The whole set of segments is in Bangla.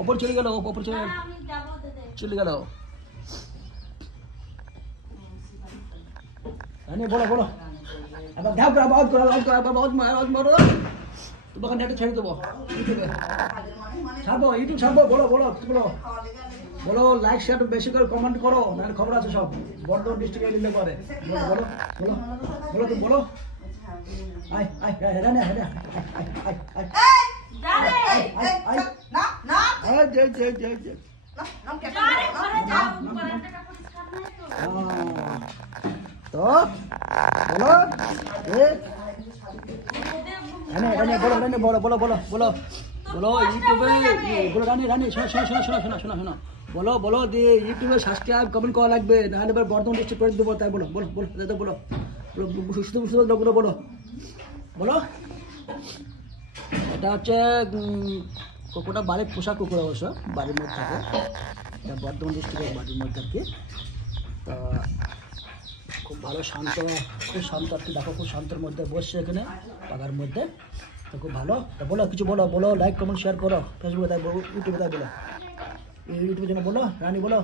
ওপর চলে গেল চলে গেল বলো বলো তোমাকে নেটে ছেড়ে দেবো ছাড়বো ইউটিউব ছাড়বো বলো বলো বলো বলো লাইক শেয়ার বেশি করে কমেন্ট করো নাহলে খবর আছে সব বর্ধমান ডিস্ট্রিক্টে নিলে করে বলো বলো বলো বলো তুমি বলো আয় আয় রানে রানে আয় আয় আয় না না আয় জয় জয় জয় জয় না নাম কে আরে ঘরে যাও পরাটাটা পরিষ্কার নাই তো বলো এ রানে রানে বলো রানে বলো বলো বলো বলো বলো ইউটিউবে বলো রানে রানে শোনো শোনো শোনো শোনো শোনো শোনো বলো বলো যে ইউটিউবে সাবস্ক্রাইব কমেন্ট করা লাগবে নাহলে এবার বর্ধমান ডিস্ট্রিক্ট করে দেবো তাই বলো বলো বলো দাদা বলো বলো সুস্থ সুস্থ লোকগুলো বলো বলো এটা হচ্ছে কুকুরটা বাড়ির পোষা কুকুর অবশ্য বাড়ির মধ্যে থাকে এটা বর্ধমান ডিস্ট্রিক্টের বাড়ির মধ্যে আর কি তো খুব ভালো শান্ত খুব শান্ত আর কি দেখো খুব শান্তের মধ্যে বসছে এখানে পাকার মধ্যে তো খুব ভালো তা বলো কিছু বলো বলো লাইক কমেন্ট শেয়ার করো ফেসবুকে তাই ইউটিউবে তাই বলো ইউটিউবের জন্য বলো রানী বলো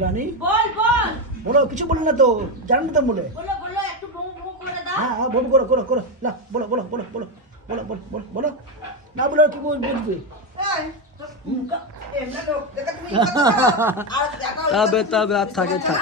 রানী বল বল বলো কিছু বলো না তো জানেন না তো বলে বলো বলো একটু বউ বউ করে দাও হ্যাঁ হ্যাঁ বউ করো করো করো না বলো বলো বলো বলো বলো বলো বলো বলো না বলো কি বলবি তবে তবে আর থাকে থাক